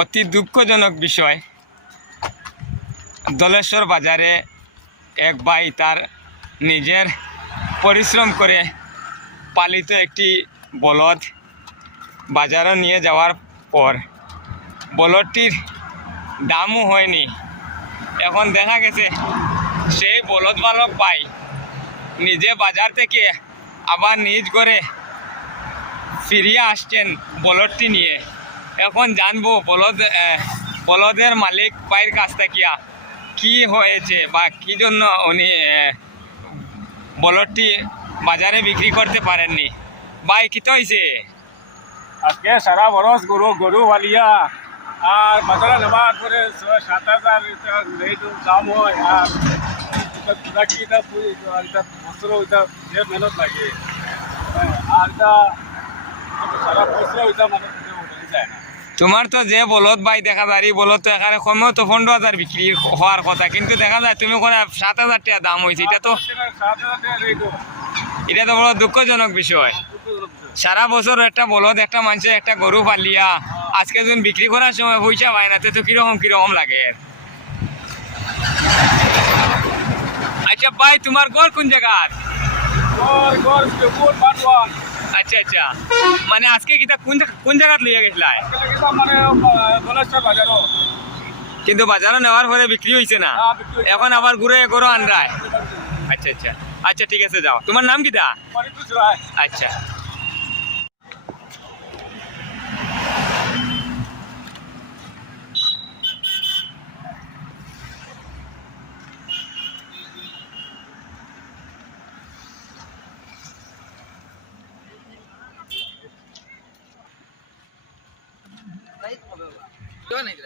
অতি দুঃখজনক বিষয়, দলেশ্বর বাজারে এক ভাই তার নিজের পরিশ্রম করে পালিত একটি বলদ বাজারে নিয়ে যাওয়ার পর বলদটির দামও হয়নি। এখন দেখা গেছে সেই বলদ বালক ভাই নিজে বাজার থেকে আবার নিজ করে ফিরিয়ে আসছেন বলদটি নিয়ে। এখন জানবো বলদের মালিক ভাইয়ের কাছ থেকে কি হয়েছে বা কি জন্য উনি বলদটি বাজারে বিক্রি করতে পারেননি। ভাই কি তো হয়েছে? আজকে সারা বরস গরু বালিয়া আর বাজারে নেবার পরে 7,000 রেট দাম হয়। আর বছর যে মেহনত লাগে আর সারা বছর মানে যায় না। তোমার তো যে বলদ ভাই দেখা যায় এই বলদ তো এখানে কমেও তো 15,000 বিক্রি হওয়ার কথা, কিন্তু দেখা যায় তুমি কোনো 7,000 টাকা দাম হয়েছে। এটা তো 7,000 টাকা রেট। এটা তো বড় দুঃখজনক বিষয়। সারা বছর একটা বলদ একটা মানুষের একটা গরু পালিয়া আজকে যখন বিক্রি করার সময় পয়সা পায় না, তো কিরকম লাগে। আচ্ছা ভাই, তোমার ঘর কোন জায়গার? আচ্ছা আচ্ছা, মানে আজকে কিতা কোন জায়গা লইয়া গেছিলা? মানে বাজারও, কিন্তু বাজারে নেওয়ার পরে বিক্রি হয়েছে না, এখন আবার ঘুরে গরু আনরায়। আচ্ছা আচ্ছা আচ্ছা, ঠিক আছে যাও। তোমার নাম কিতা? আচ্ছা। नहीं